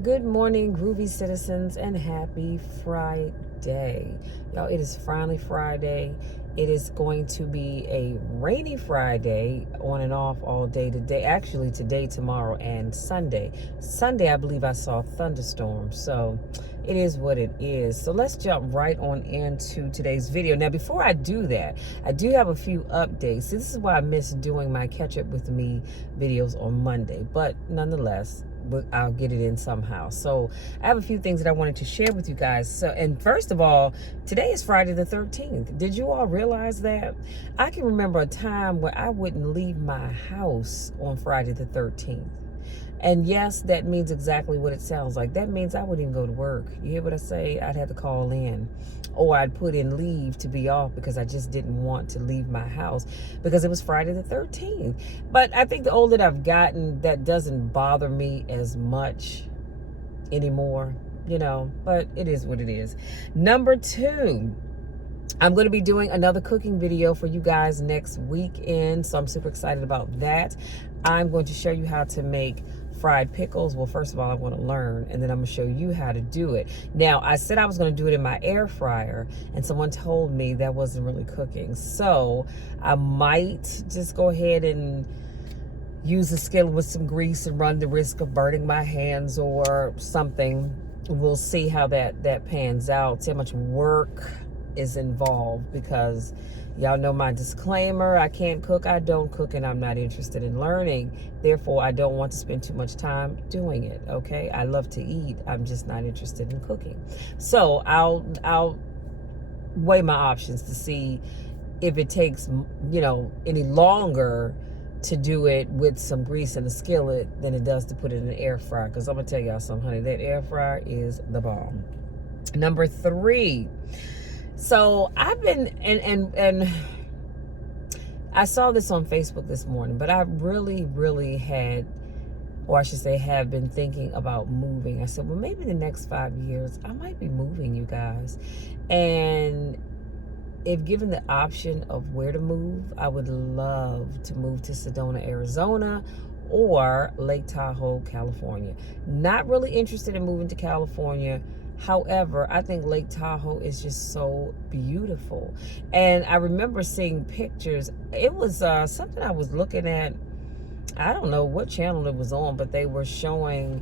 Good morning, groovy citizens, and happy Friday. Y'all, it is finally Friday. It is going to be a rainy Friday, on and off all day today. Actually, today, tomorrow, and Sunday. Sunday, I believe I saw thunderstorms. So it is what it is. So let's jump right on into today's video. Now, before I do that, I do have a few updates. This is why I missed doing my catch up with me videos on Monday. But nonetheless, I'll get it in somehow. So I have a few things that I wanted to share with you guys. So, and first of all, today is Friday the 13th. Did you all realize that? I can remember a time where I wouldn't leave my house on Friday the 13th. And yes, that means exactly what it sounds like. That means I wouldn't even go to work. You hear what I say? I'd have to call in, or I'd put in leave to be off because I just didn't want to leave my house because it was Friday the 13th. But I think the older that I've gotten, that doesn't bother me as much anymore, but it is what it is. Number two, I'm going to be doing another cooking video for you guys next weekend, so I'm super excited about that. I'm going to show you how to make fried pickles. Well, first of all, I want to learn, and then I'm going to show you how to do it. Now, I said I was going to do it in my air fryer, and someone told me that wasn't really cooking. So I might just go ahead and use a skillet with some grease and run the risk of burning my hands or something. We'll see how that pans out, see how much work is involved, because y'all know my disclaimer: I can't cook, I don't cook, and I'm not interested in learning. Therefore, I don't want to spend too much time doing it. Okay, I love to eat, I'm just not interested in cooking. So I'll weigh my options to see if it takes any longer to do it with some grease in a skillet than it does to put it in an air fryer. Because I'm gonna tell y'all something, honey, that air fryer is the bomb. Number three, so I've been, and I saw this on Facebook this morning, but I really had, or I should say have been thinking about moving. I said, well, maybe the next 5 years, I might be moving, you guys. And if given the option of where to move, I would love to move to Sedona, Arizona, or Lake Tahoe, California. Not really interested in moving to California. However, I think Lake Tahoe is just so beautiful. And I remember seeing pictures. It was something I was looking at. I don't know what channel it was on, but they were showing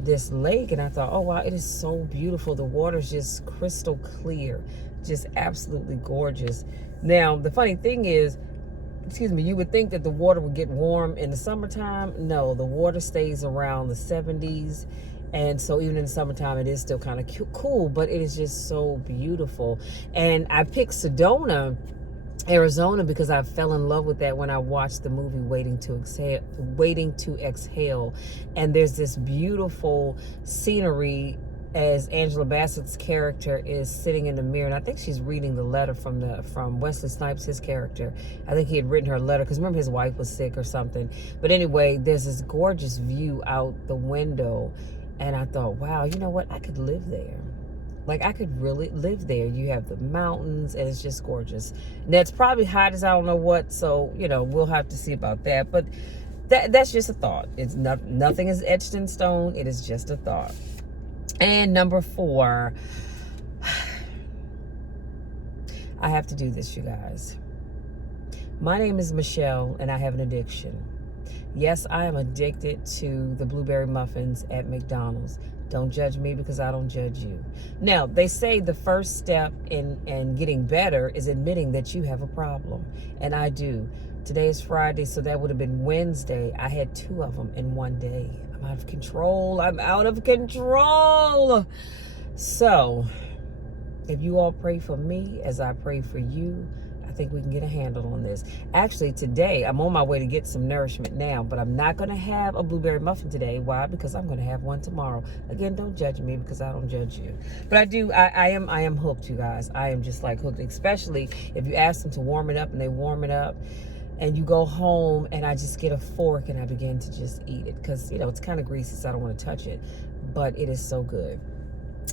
this lake, and I thought, oh wow, it is so beautiful. The water's just crystal clear, just absolutely gorgeous. Now, the funny thing is, you would think that the water would get warm in the summertime. No, the water stays around the 70s. And so even in the summertime, it is still kind of cool, but it is just so beautiful. And I picked Sedona, Arizona, because I fell in love with that when I watched the movie Waiting to Exhale. And there's this beautiful scenery as Angela Bassett's character is sitting in the mirror, and I think she's reading the letter from Wesley Snipes, his character. I think he had written her a letter because remember his wife was sick or something. But anyway, there's this gorgeous view out the window, and I thought, wow, you know what? I could live there. Like, I could really live there. You have the mountains, and it's just gorgeous. Now, it's probably hot as I don't know what, so, we'll have to see about that. But that's just a thought. It's nothing is etched in stone. It is just a thought. And number four, I have to do this, you guys. My name is Michelle, and I have an addiction. Yes, I am addicted to the blueberry muffins at McDonald's. Don't judge me because I don't judge you. Now, they say the first step in getting better is admitting that you have a problem. And I do. Today is Friday, so that would have been Wednesday. I had 2 of them in one day. I'm out of control. I'm out of control. So, if you all pray for me as I pray for you, I think we can get a handle on this. Actually, today, I'm on my way to get some nourishment now, but I'm not going to have a blueberry muffin today. Why? Because I'm going to have one tomorrow. Again, don't judge me because I don't judge you. But I am hooked, you guys. I am just like hooked, especially if you ask them to warm it up and they warm it up. And you go home and I just get a fork and I begin to just eat it. Because, it's kind of greasy, so I don't want to touch it. But it is so good.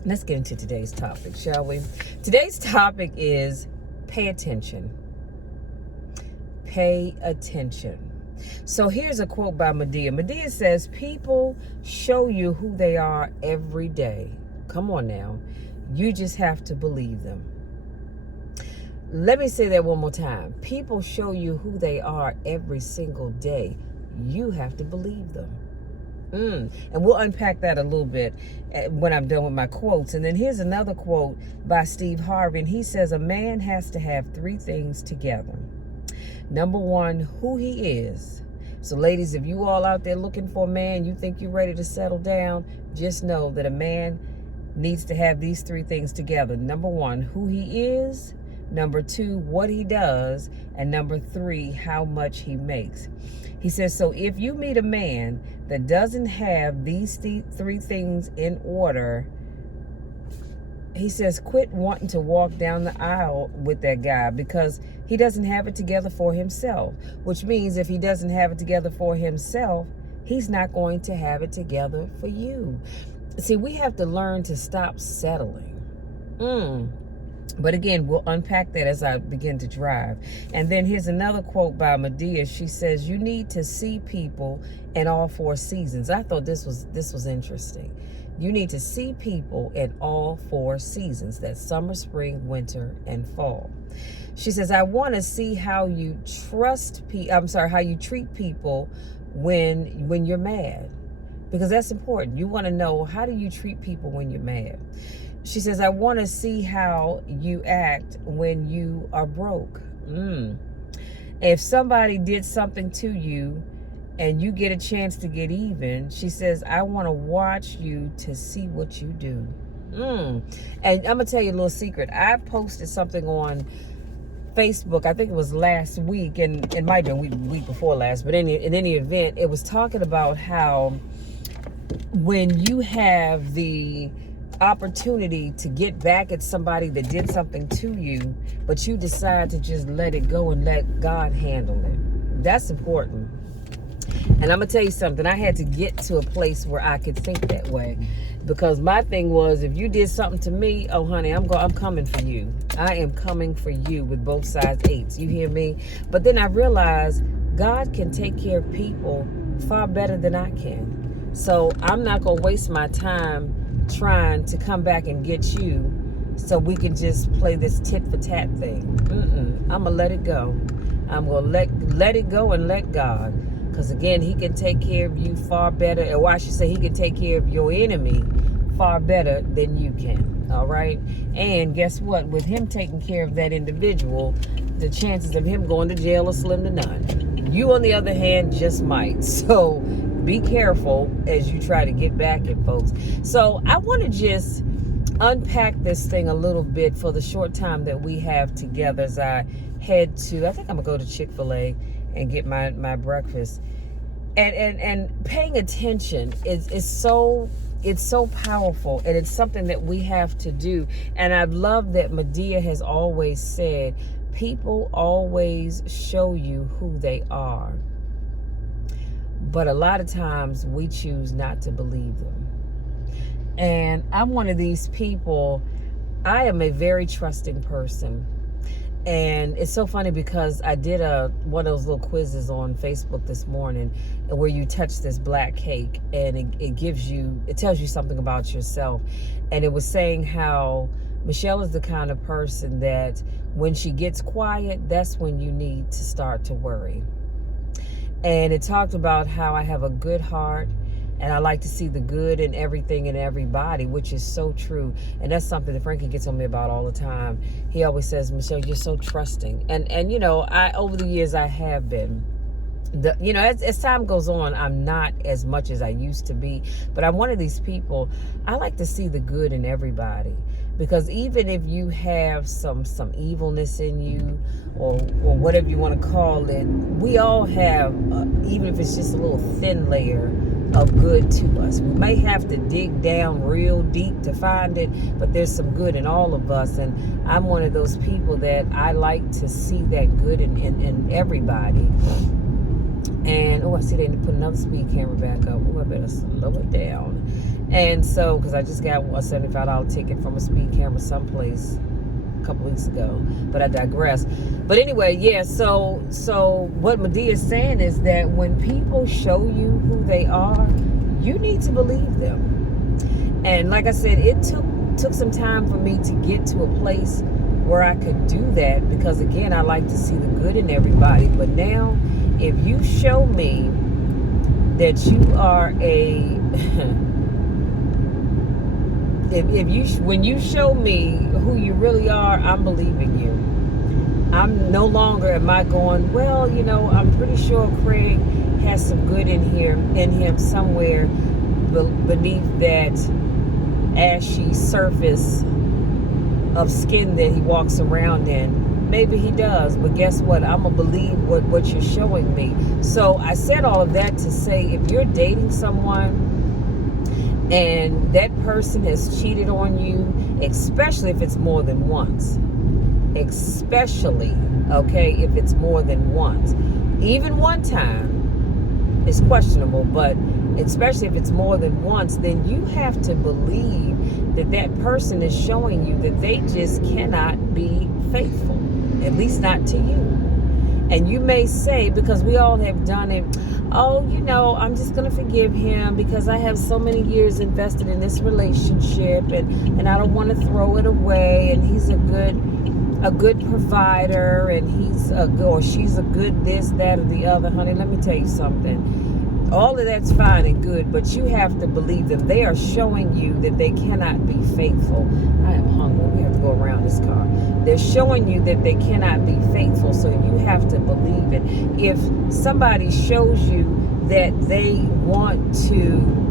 Let's get into today's topic, shall we? Today's topic is pay attention. Pay attention. So here's a quote by Madea. Madea says, people show you who they are every day. Come on now. You just have to believe them. Let me say that one more time. People show you who they are every single day. You have to believe them. And we'll unpack that a little bit when I'm done with my quotes. And then here's another quote by Steve Harvey. And he says, a man has to have three things together. Number one, who he is. So ladies, if you all out there looking for a man, you think you're ready to settle down, just know that a man needs to have these three things together. Number one, who he is. Number two, what he does. And number three, how much he makes. He says, so if you meet a man that doesn't have these three things in order, he says, quit wanting to walk down the aisle with that guy, because he doesn't have it together for himself, which means if he doesn't have it together for himself, he's not going to have it together for you. See, we have to learn to stop settling. But again, we'll unpack that as I begin to drive. And then here's another quote by Madea. She says, you need to see people in all four seasons. I thought this was interesting. You need to see people in all four seasons. That's summer, spring, winter, and fall. She says, I want to see how you how you treat people when you're mad. Because that's important. You want to know, how do you treat people when you're mad? She says, I want to see how you act when you are broke. If somebody did something to you and you get a chance to get even, she says, I want to watch you to see what you do. And I'm going to tell you a little secret. I posted something on Facebook, I think it was last week, and it might have been week before last, but in any event, it was talking about how when you have the opportunity to get back at somebody that did something to you, but you decide to just let it go and let God handle it. That's important. And I'm gonna tell you something, I had to get to a place where I could think that way, because my thing was, if you did something to me, oh honey, I'm coming for you. I am coming for you with both sides eights. You hear me? But then I realized God can take care of people far better than I can. So I'm not gonna waste my time trying to come back and get you so we can just play this tit for tat thing. I'm gonna let it go. I'm gonna let it go and let God, because again, he can take care of you far better, or I should say, he can take care of your enemy far better than you can. All right. And guess what, with him taking care of that individual, the chances of him going to jail are slim to none. You on the other hand just might. So be careful as you try to get back at folks. So I want to just unpack this thing a little bit for the short time that we have together as I head to, I think I'm gonna go to Chick-fil-A and get my breakfast. And paying attention is so powerful, and it's something that we have to do. And I love that Madea has always said, people always show you who they are. But a lot of times we choose not to believe them. And I'm one of these people, I am a very trusting person. And it's so funny because I did one of those little quizzes on Facebook this morning where you touch this black cake and it tells you something about yourself. And it was saying how Michelle is the kind of person that when she gets quiet, that's when you need to start to worry. And it talked about how I have a good heart and I like to see the good in everything and everybody, which is so true. And that's something that Frankie gets on me about all the time. He always says, Michelle, you're so trusting. And you know, over the years I have been. As time goes on, I'm not as much as I used to be. But I'm one of these people, I like to see the good in everybody. Because even if you have some evilness in you, or whatever you want to call it, we all have, even if it's just a little thin layer of good to us. We may have to dig down real deep to find it, but there's some good in all of us. And I'm one of those people that I like to see that good in everybody. And I see they need to put another speed camera back up. I better slow it down. And so, because I just got a $75 ticket from a speed camera someplace couple weeks ago, but I digress. But anyway, yeah, so what Madea is saying is that when people show you who they are, you need to believe them. And like I said, it took some time for me to get to a place where I could do that, because again, I like to see the good in everybody. But now, if you show me that you are when you show me who you really are, I'm believing you. I'm no longer am I going, well, I'm pretty sure Craig has some good in him somewhere beneath that ashy surface of skin that he walks around in. Maybe he does, but guess what? I'm gonna believe what you're showing me. So I said all of that to say, if you're dating someone and that person has cheated on you, especially if it's more than once, okay, if it's more than once, even one time is questionable, but especially if it's more than once, then you have to believe that person is showing you that they just cannot be faithful, at least not to you. And you may say, because we all have done it, oh, I'm just going to forgive him because I have so many years invested in this relationship, and I don't want to throw it away, and he's a good provider, and she's a good this, that, or the other. Honey, let me tell you something. All of that's fine and good, but you have to believe them. They are showing you that they cannot be faithful. I am hungry. We have to go around this car. They're showing you that they cannot be faithful, so you have to believe it. If somebody shows you that they want to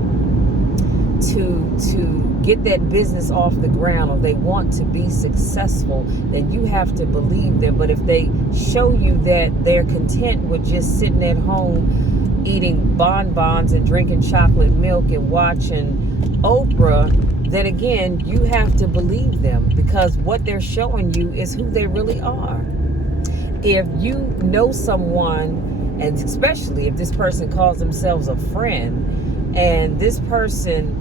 get that business off the ground, or they want to be successful, then you have to believe them. But if they show you that they're content with just sitting at home eating bonbons and drinking chocolate milk and watching Oprah, then again, you have to believe them, because what they're showing you is who they really are. If you know someone, and especially if this person calls themselves a friend, and this person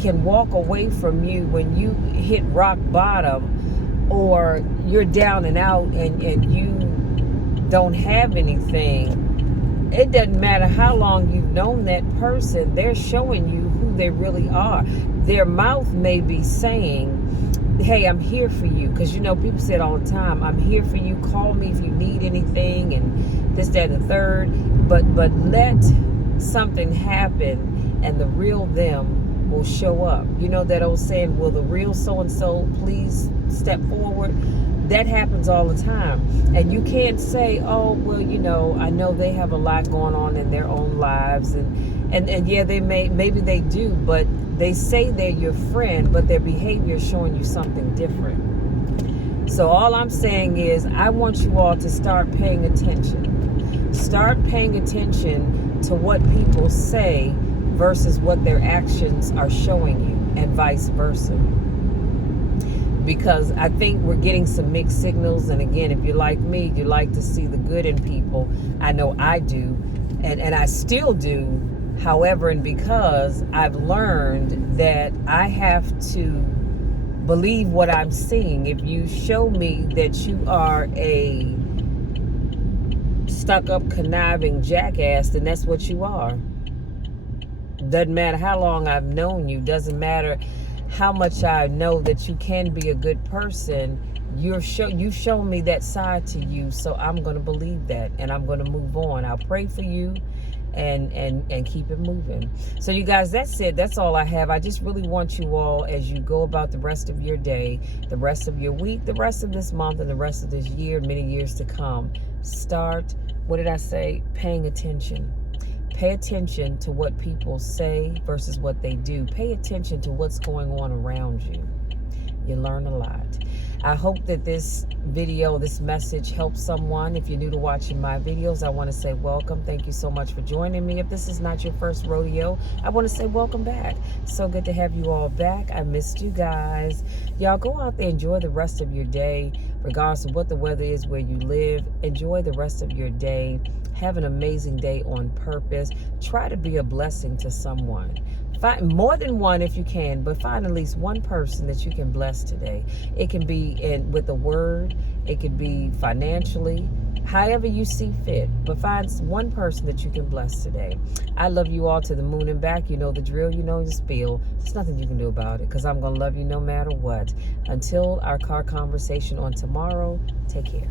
can walk away from you when you hit rock bottom, or you're down and out and you don't have anything, it doesn't matter how long you've known that person, they're showing you who they really are. Their mouth may be saying, hey, I'm here for you, because people say it all the time, I'm here for you, call me if you need anything, and this, that, and the third. But let something happen and the real them will show up. That old saying, will the real so-and-so please step forward? That happens all the time. And you can't say, oh, well, I know they have a lot going on in their own lives, and yeah, maybe they do, but they say they're your friend, but their behavior is showing you something different. So all I'm saying is, I want you all to start paying attention. Start paying attention to what people say versus what their actions are showing you, and vice versa. Because I think we're getting some mixed signals. And again, if you're like me, you like to see the good in people. I know I do, and I still do. However, and because I've learned that I have to believe what I'm seeing. If you show me that you are a stuck-up, conniving jackass, then that's what you are. Doesn't matter how long I've known you. Doesn't matter how much I know that you can be a good person. You've shown me that side to you, so I'm going to believe that, and I'm going to move on. I'll pray for you and keep it moving. So you guys, that's it. That's all I have. I just really want you all, as you go about the rest of your day, the rest of your week, the rest of this month, and the rest of this year, many years to come, start, what did I say? Paying attention. Pay attention to what people say versus what they do. Pay attention to what's going on around you. You learn a lot. I hope that this video, this message helps someone. If you're new to watching my videos, I want to say welcome. Thank you so much for joining me. If this is not your first rodeo, I want to say welcome back. So good to have you all back. I missed you guys. Y'all go out there, enjoy the rest of your day, regardless of what the weather is where you live. Enjoy the rest of your day. Have an amazing day on purpose. Try to be a blessing to someone. Find more than one if you can, but find at least one person that you can bless today. It can be with a word, it could be financially, however you see fit, but find one person that you can bless today. I love you all to the moon and back. You know the drill, you know the spiel. There's nothing you can do about it, because I'm going to love you no matter what. Until our car conversation on tomorrow, take care.